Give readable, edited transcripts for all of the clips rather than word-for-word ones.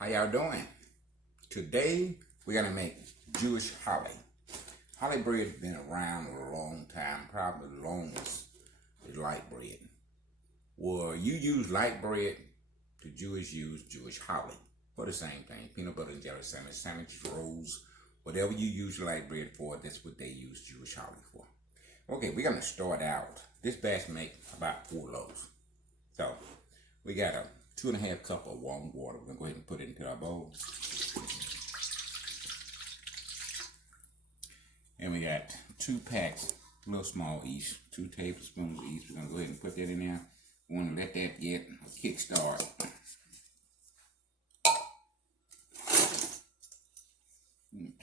How y'all doing? Today we're gonna make Jewish challah. Challah bread's been around a long time, probably the longest is light bread. Well, you use light bread, the Jewish use Jewish challah for the same thing. Peanut butter and jelly sandwich, rolls, whatever you use light bread for, that's what they use Jewish challah for. Okay, we're gonna start out. This batch make about 4 loaves. So we got a 2.5 cup of warm water. We're gonna go ahead and put it into our bowl. And we got 2 packs, a little small each, 2 tablespoons each. We're gonna go ahead and put that in there. We wanna let that get a kick start. Take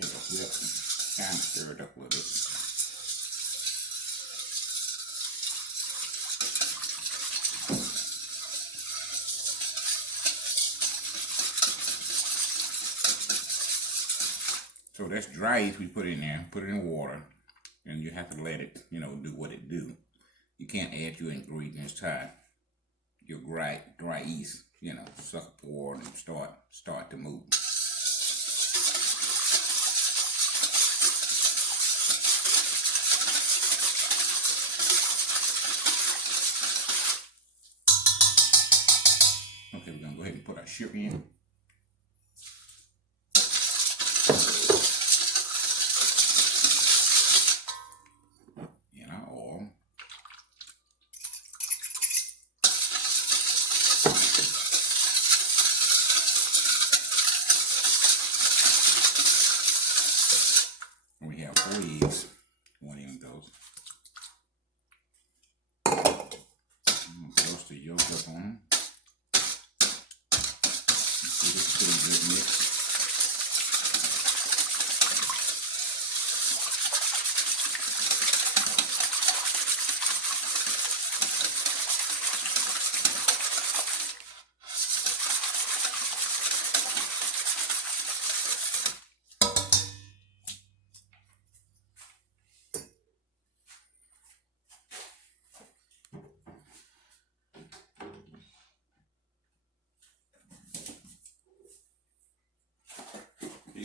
a whip and kind of stir it up a little bit. So that's dry yeast we put in there, put it in water, and you have to let it, do what it do. You can't add your ingredients to your dry yeast, suck up water and start to move. Okay, we're gonna go ahead and put our sugar in. We have 4 eggs, 1 of those. I'm going to toast the yolk up on them. This is a pretty good mix.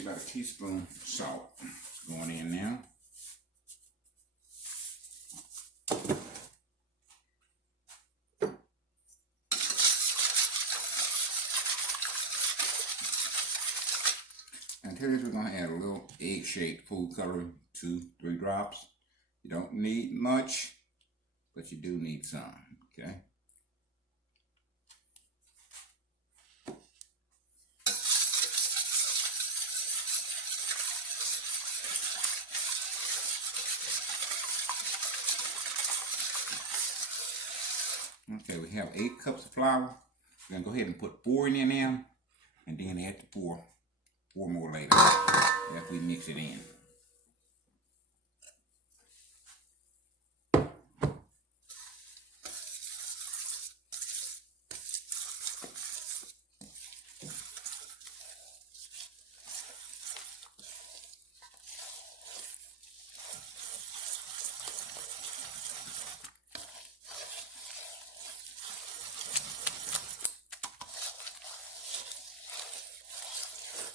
About a teaspoon salt going in now. And to this we're going to add a little egg-shaped food coloring, 2-3 drops. You don't need much, but you do need some, okay? Okay, we have 8 cups of flour. We're gonna go ahead and put 4 in there, and then add the 4 more later after we mix it in.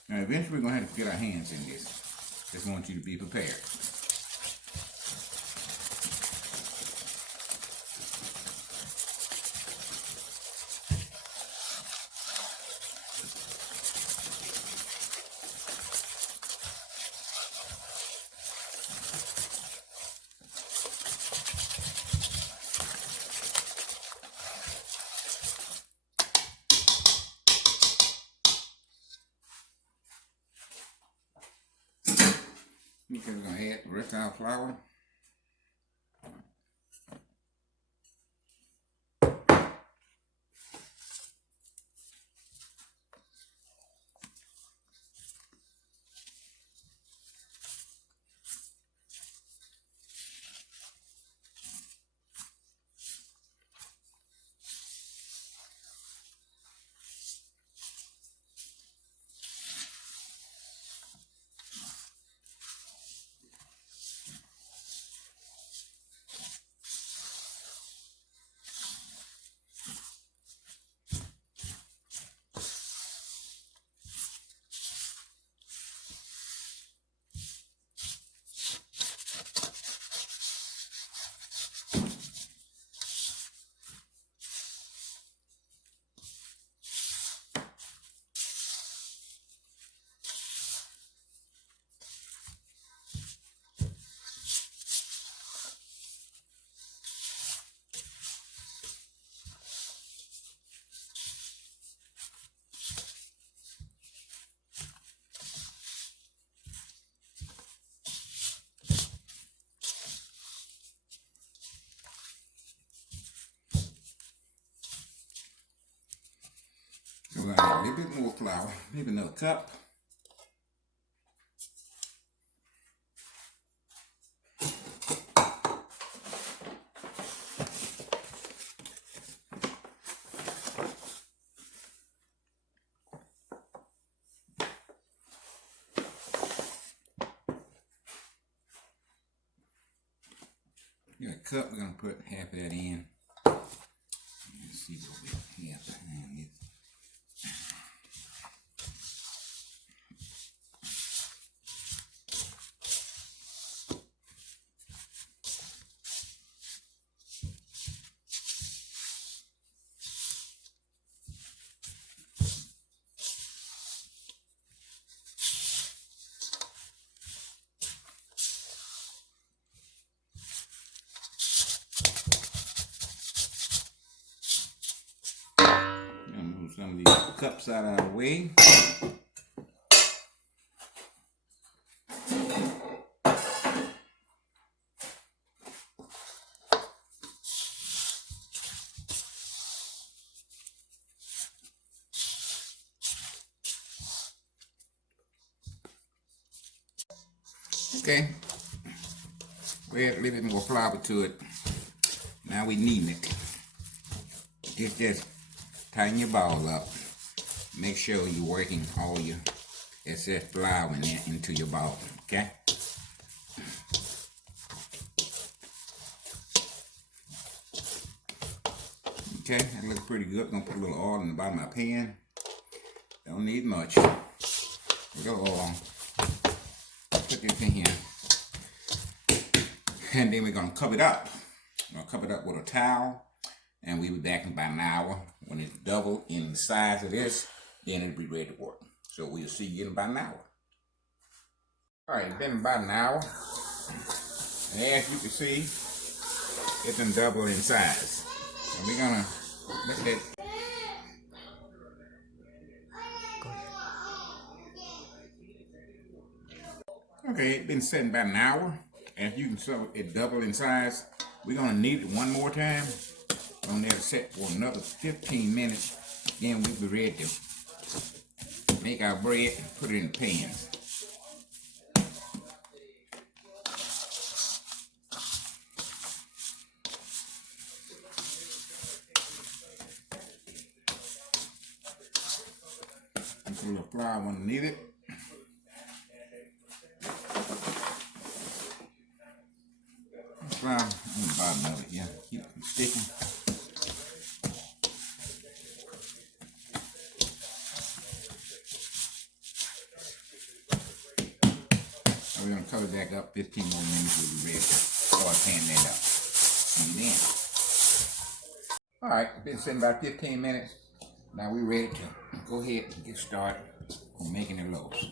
Now eventually we're going to have to get our hands in this. Just want you to be prepared. Okay, we're going to add the rest of our flour. we're gonna add a little bit more flour, maybe another cup. Got a cup, we're gonna put half of that in. Let's see what we have. Move some of these cups out of our way. Okay, we add a little bit more flour to it. Now we kneading it. Just tighten your ball up. Make sure you're working all your excess flour in there into your ball. Okay. Okay, that looks pretty good. I'm gonna put a little oil in the bottom of my pan. Don't need much. A little oil. Put this in here. And then we're gonna cover it up. We're gonna cover it up with a towel. And we'll be back in about an hour. When it's double in the size of this, then it'll be ready to work. So we'll see you in about an hour. Alright, it's been about an hour. And as you can see, it's been double in size. So we're gonna look at that. Okay, it's been sitting about an hour. As you can see, it doubled in size. We're gonna knead it one more time. We're gonna let it set for another 15 minutes. Then we'll be ready to make our bread and put it in the pans. Put a little flour underneath it. Flour on the bottom of it, yeah. Keep it from sticking. We're going to cover it back up 15 more minutes. We'll be ready to start panning that up. See you then. Alright, it's been sitting about 15 minutes. Now we're ready to go ahead and get started on making the loaves.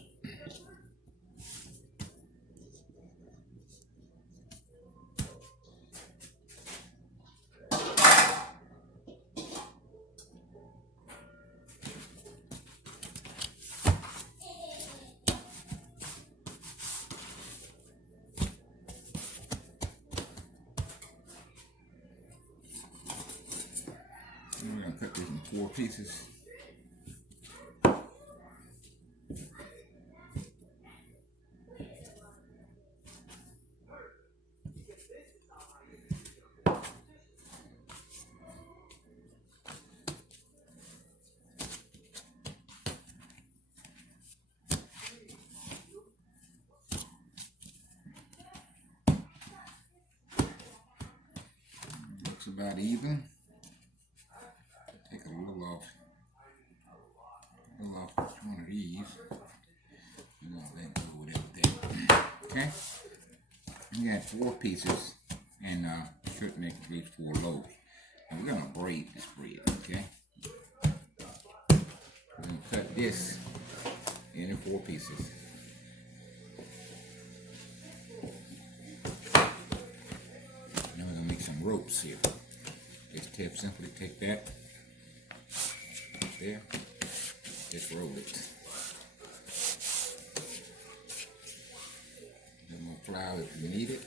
We're going to cut this in 4 pieces. Looks about even. Take a little off one of these. We're gonna let it go with that. Okay. We got 4 pieces, and should make at least 4 loaves. And we're gonna braid this bread. Okay. We're gonna cut this into 4 pieces. Now we're gonna make some ropes here. This tip, simply take that. There, just roll it. A little more flour if you need it.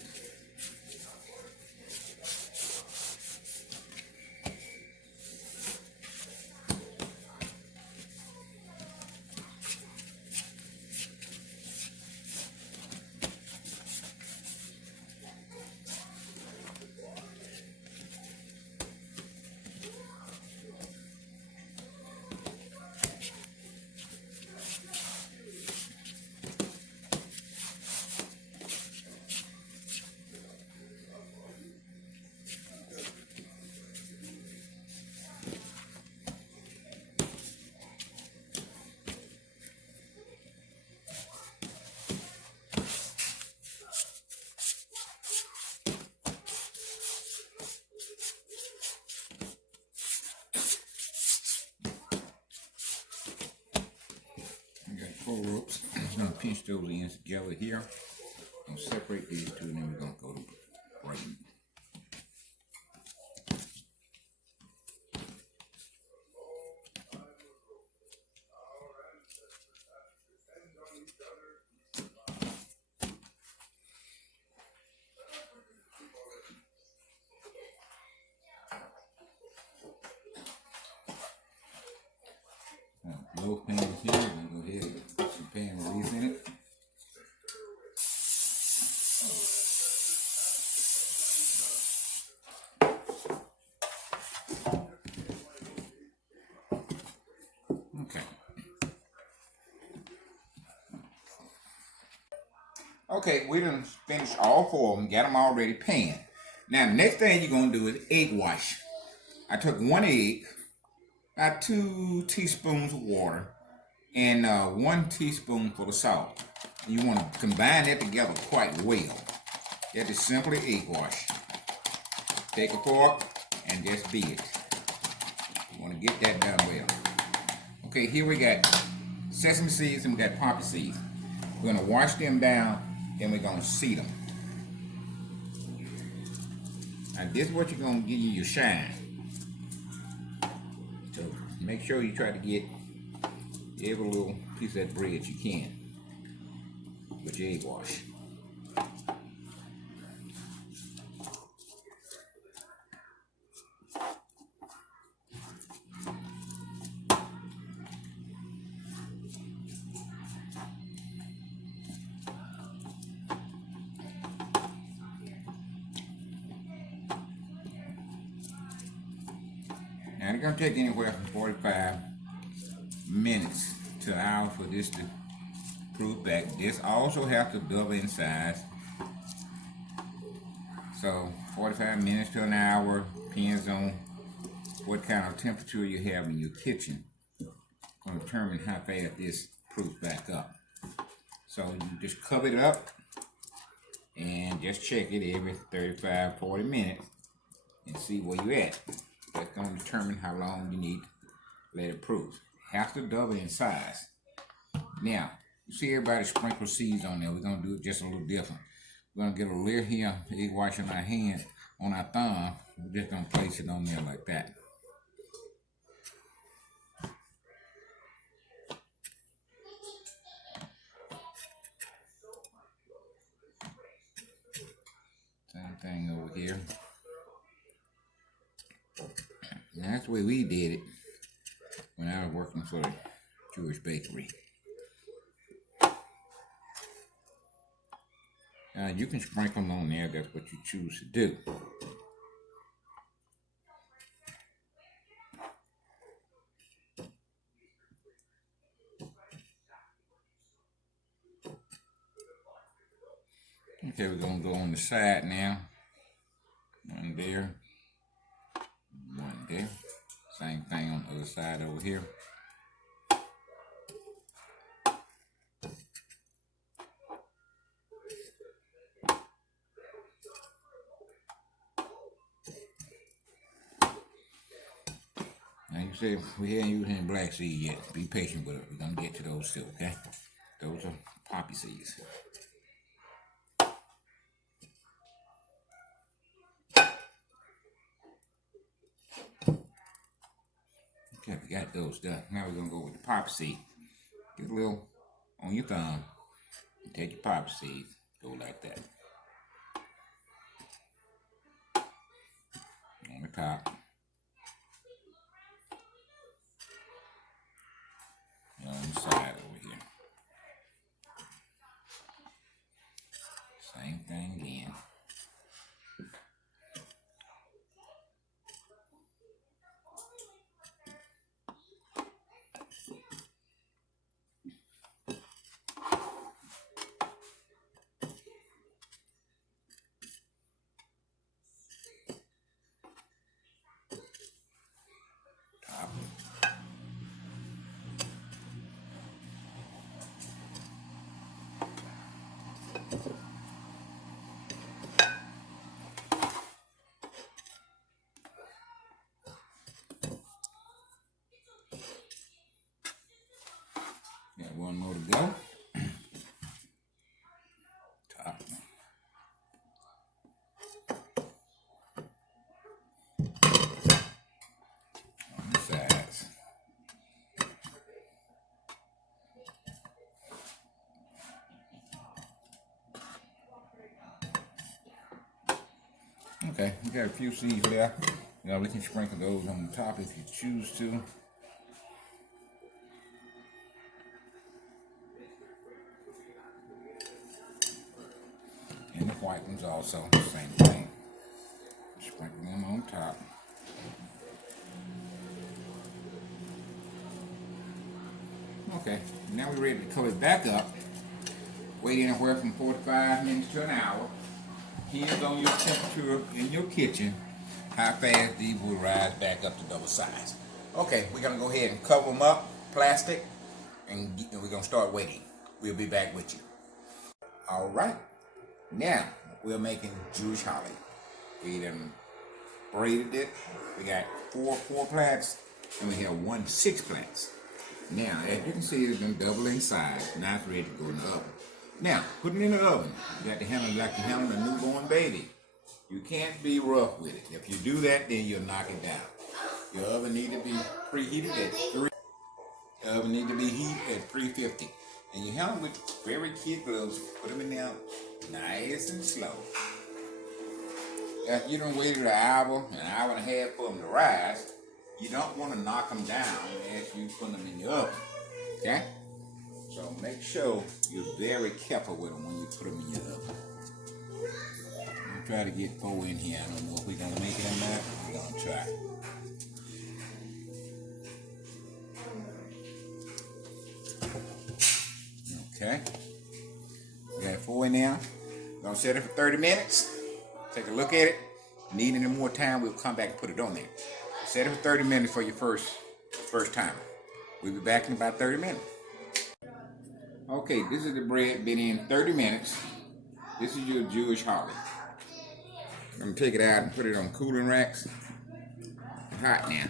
4 ropes. I'm gonna pinch those ends together here. I'm gonna separate these two, and then we're gonna go to braiding. Both pans here, we're gonna go ahead and put some pan relief in it. Okay. Okay, we done finished all 4 of them, got them already panned. Now, the next thing you're gonna do is egg wash. I took 1 egg, about 2 teaspoons of water, and 1 teaspoonful of salt. You want to combine that together quite well. That is simply egg wash. Take a fork and just beat it. You want to get that done well. Okay, here we got sesame seeds and we got poppy seeds. We're going to wash them down, then we're going to seed them. Now this is what you're going to give you your shine. So make sure you try to get every little piece of that bread you can with your egg wash. Now it's going to take anywhere from 45 minutes to an hour for this to proof back. This also has to double in size. So 45 minutes to an hour depends on what kind of temperature you have in your kitchen. Going to determine how fast this proofs back up. So you just cover it up and just check it every 35-40 minutes and see where you're at. That's going to determine how long you need to let it proof. It has to double in size. Now, you see everybody sprinkle seeds on there. We're going to do it just a little different. We're going to get a little here, egg wash in our hand, on our thumb. We're just going to place it on there like that. Same thing over here. Now that's the way we did it when I was working for the Jewish bakery. You can sprinkle them on there, that's what you choose to do. Okay, we're going to go on the side now. One there. One there. Same thing on the other side over here. Now you say we haven't used any black seed yet. Be patient with it. We're going to get to those too, okay? Those are poppy seeds. Okay, we got those done. Now we're going to go with the poppy seed. Get a little on your thumb. And take your poppy seeds. Go like that. On the top. And on the side over here. Same thing again. Got one more to go. Okay, we got a few seeds left. You know, we can sprinkle those on the top if you choose to. And the white ones also, same thing. Sprinkle them on top. Okay, now we're ready to cover it back up. Wait anywhere from 45 minutes to an hour. Depends on your temperature in your kitchen, how fast these will rise back up to double size. Okay, we're gonna go ahead and cover them up, plastic, and we're gonna start waiting. We'll be back with you. All right, now we're making Jewish holly. We done braided it. We got four plaits, and we have 1 6 plaits. Now, as you can see, it's been double in size. Now it's ready to go in the oven. Now, put it in the oven. You got to handle it like you handle a newborn baby. You can't be rough with it. If you do that, then you'll knock it down. Your oven needs to be preheated at 3. The oven needs to be heated at 350. And you handle it with very kid gloves. Put them in there nice and slow. After you done waited an hour and a half for them to rise, you don't want to knock them down as you put them in your oven. Okay? So make sure you're very careful with them when you put them in your oven. I'm try to get 4 in here. I don't know if we're going to make it or not. We're going to try. Okay. We got 4 in there. We're going to set it for 30 minutes. Take a look at it. Need any more time, we'll come back and put it on there. Set it for 30 minutes for your first timer. We'll be back in about 30 minutes. Okay, this is the bread been in 30 minutes. This is your Jewish holly. I'm gonna take it out and put it on cooling racks. It's hot now.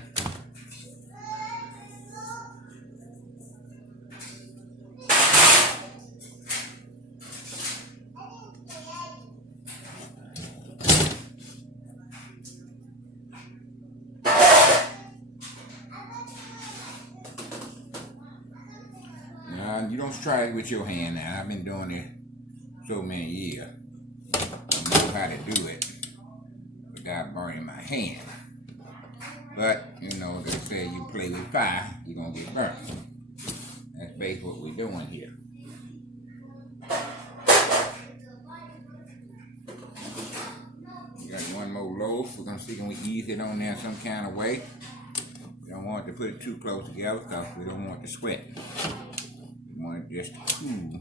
You don't try it with your hand now. I've been doing it so many years. I know how to do it without burning my hand. But, you know, they say you play with fire, you're going to get burnt. That's basically what we're doing here. We got 1 more loaf. We're going to see can we ease it on there some kind of way. We don't want to put it too close together because we don't want it to sweat. You want it just to cool.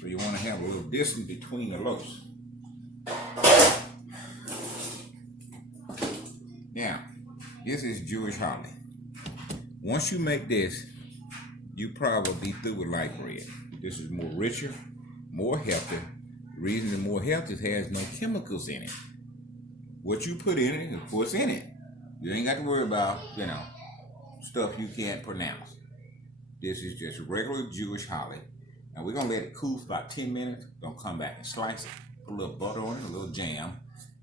So you want to have a little distance between the loaves. Now, this is Jewish holly. Once you make this, you probably be through with light bread. This is more richer, more healthy. The reason it's more healthy is it has no chemicals in it. What you put in it is what's in it. You ain't got to worry about, you know, stuff you can't pronounce. This is just regular Jewish holly. Now we're going to let it cool for about 10 minutes. We're going to come back and slice it. Put a little butter on it, a little jam.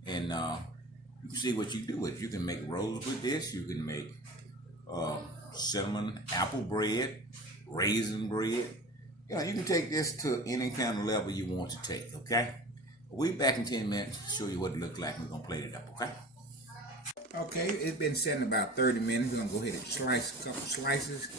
And you can see what you do with it. You can make rolls with this. You can make cinnamon apple bread, raisin bread. You know, you can take this to any kind of level you want to take, okay? We'll be back in 10 minutes to show you what it looks like. We're going to plate it up, okay? Okay, it's been setting about 30 minutes. We're going to go ahead and slice a couple slices.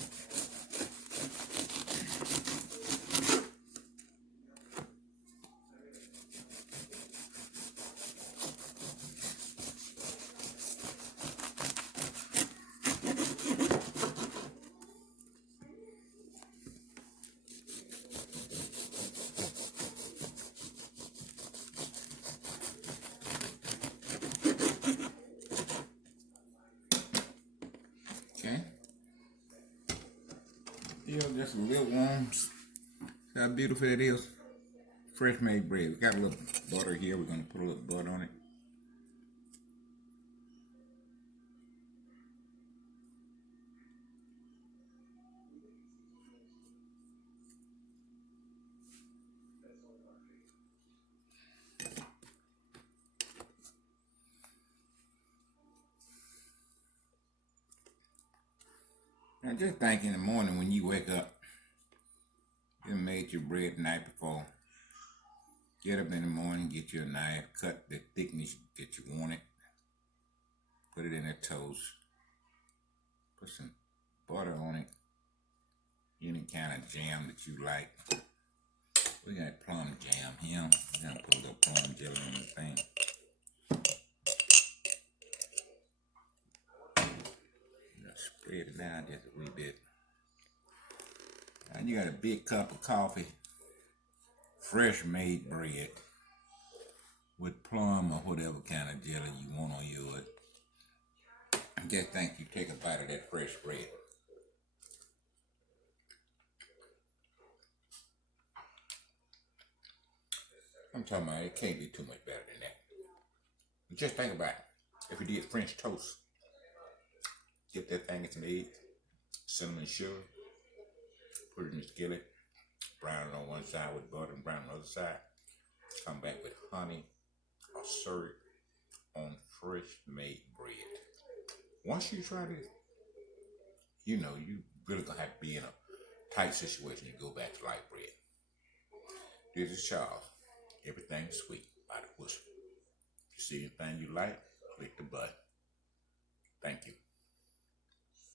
Okay. Still just a little warm. See how beautiful it is. Fresh made bread. We got a little butter here. We're going to put a little butter on it. Now just think in the morning when you wake up, you made your bread the night before. Get up in the morning, get your knife, cut the thickness that you want it, put it in a toast, put some butter on it, any kind of jam that you like. We got plum jam here. We're gonna put a little plum jelly on the thing. Spread it down just a wee bit. And you got a big cup of coffee, fresh made bread with plum or whatever kind of jelly you want on yours. Just think you take a bite of that fresh bread. I'm talking about it can't be too much better than that. But just think about it. If you did French toast, get that thing in some eggs, cinnamon sugar, put it in the skillet, brown it on one side with butter and brown on the other side. Come back with honey or syrup on fresh made bread. Once you try this, you know you really gonna have to be in a tight situation to go back to light bread. This is Charles. Everything's sweet by the whistle. If you see anything you like, click the button. Thank you.